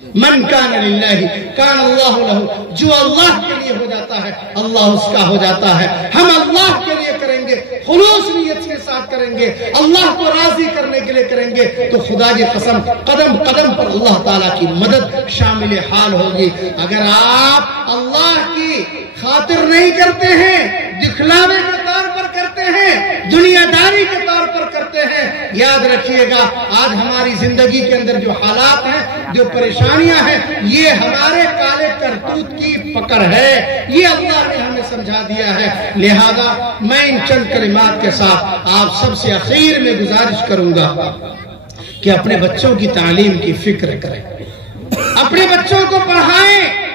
من کان للہ کان اللہ لہ، جو اللہ کے لیے ہو جاتا ہے اللہ اس کا ہو جاتا ہے۔ ہم اللہ کے لیے کریں گے، خلوص نیت کے ساتھ کریں گے، اللہ کو راضی کرنے کے لیے کریں گے تو خدا کی قسم قدم قدم پر اللہ تعالیٰ کی مدد شامل حال ہوگی۔ اگر آپ اللہ کی خاطر نہیں کرتے ہیں، دکھلاوے کے طور پر کرتے ہیں، دنیا داری کے طور پر کرتے ہیں، یاد رکھیے گا آج ہماری زندگی کے اندر جو حالات ہیں، جو پریشانیاں ہیں، یہ ہمارے کالے کرتوت کی پکڑ ہے، یہ اللہ نے ہمیں سمجھا دیا ہے۔ لہذا میں ان چند کلمات کے ساتھ آپ سب سے اخیر میں گزارش کروں گا کہ اپنے بچوں کی تعلیم کی فکر کریں، اپنے بچوں کو پڑھائیں،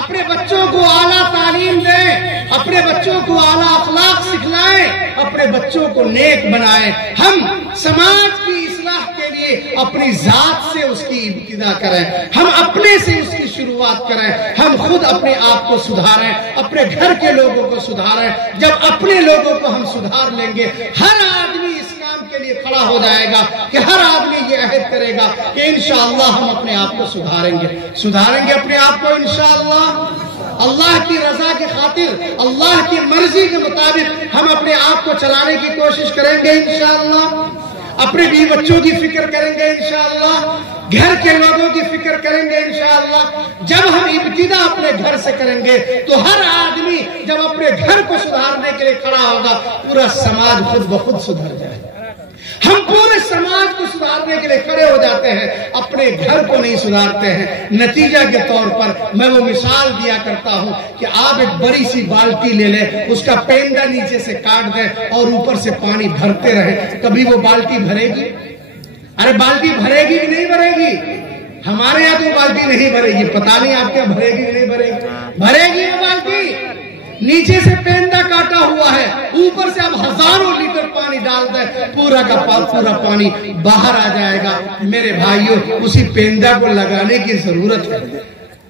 اپنے بچوں کو اعلیٰ تعلیم دیں، اپنے بچوں کو اعلیٰ اخلاق سکھلائیں، اپنے بچوں کو نیک بنائیں۔ ہم سماج کی اصلاح کے لیے اپنی ذات سے اس کی ابتدا کریں، ہم اپنے سے اس کی شروعات کریں، ہم خود اپنے آپ کو سدھاریں، اپنے گھر کے لوگوں کو سدھاریں۔ جب اپنے لوگوں کو ہم سدھار لیں گے، ہر آدمی اس کام کے لیے کھڑا ہو جائے گا کہ ہر آدمی یہ عہد کرے گا کہ انشاءاللہ ہم اپنے آپ کو سدھاریں گے اپنے آپ کو انشاءاللہ، اللہ کی رضا کی خاطر، اللہ کی مرضی کے مطابق ہم اپنے آپ کو چلانے کی کوشش کریں گے انشاءاللہ، اپنے بیوی بچوں کی فکر کریں گے انشاءاللہ، گھر کے لوگوں کی فکر کریں گے انشاءاللہ۔ جب ہم ابتدا اپنے گھر سے کریں گے تو ہر آدمی جب اپنے گھر کو سدھارنے کے لیے کھڑا ہوگا، پورا سماج خود بخود سدھر جائے گا۔ ہم پورے سماج کو سدھارنے کے لیے کھڑے ہو جاتے ہیں، اپنے گھر کو نہیں سدھارتے ہیں۔ نتیجہ کے طور پر میں وہ مثال دیا کرتا ہوں کہ آپ ایک بڑی سی بالٹی لے لیں، اس کا پینڈا نیچے سے کاٹ دیں اور اوپر سے پانی بھرتے رہیں، کبھی وہ بالٹی بھرے گی؟ ارے بالٹی بھرے گی کہ نہیں بھرے گی؟ ہمارے یہاں تو بالٹی نہیں بھرے گی، پتہ نہیں آپ کیا بھرے گی کہ نہیں بھرے گی؟ بھرے گی وہ بالٹی؟ نیچے سے پینڈا کاٹا ہوا ہے، اوپر سے اب ہزاروں لیٹر پانی ڈال دیں، پورا کا پورا پانی باہر آ جائے گا۔ میرے بھائیوں، اسی پینڈا کو لگانے کی ضرورت ہے۔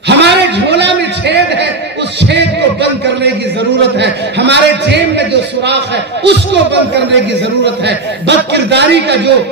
ہمارے جھولا میں چھید ہے، اس چھید کو بند کرنے کی ضرورت ہے۔ ہمارے جیب میں جو سوراخ ہے اس کو بند کرنے کی ضرورت ہے۔ بد کرداری کا جو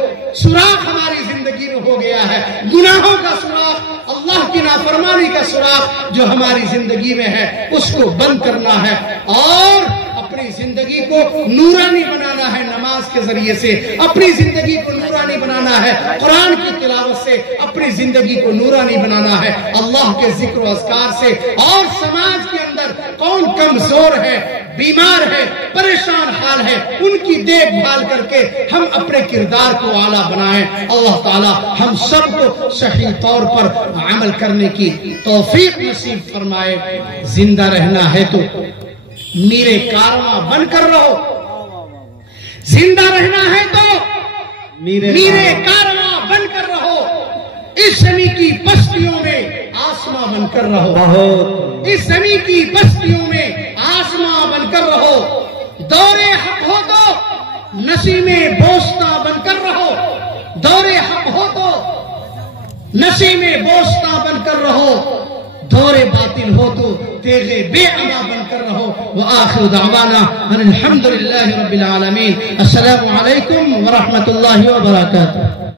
سوراخ ہماری زندگی میں ہو گیا ہے، گناہوں کا سوراخ، اللہ کی نافرمانی کا سوراخ جو ہماری زندگی میں ہے، اس کو بند کرنا ہے اور اپنی زندگی کو نورانی بنانا ہے۔ نماز کے ذریعے سے اپنی زندگی کو نورانی بنانا ہے، قرآن کی تلاوت سے اپنی زندگی کو نورانی بنانا ہے، اللہ کے ذکر و اذکار سے۔ اور سماج کے اندر کون کمزور ہے، بیمار ہے، پریشان حال ہے، ان کی دیکھ بھال کر کے ہم اپنے کردار کو اعلیٰ بنائیں۔ اللہ تعالی ہم سب کو صحیح طور پر عمل کرنے کی توفیق نصیب فرمائے۔ زندہ رہنا ہے تو میرے کارواں بن کر رہو، زندہ رہنا ہے تو میرے کارواں بن کر رہو، اس زمین کی بستیوں میں آسماں بن کر رہو، اس زمین کی بستیوں میں آسماں بن کر رہو، دور حق ہو تو نسیم بوستہ بن کر رہو، دور حق ہو تو نسیم بوستہ بن کر رہو، دور باطل ہو تو تیغ بے اما بن کر رہو۔ وآخر دعوانا ان الحمدللہ رب العالمین۔ السلام علیکم ورحمۃ اللہ وبرکاتہ۔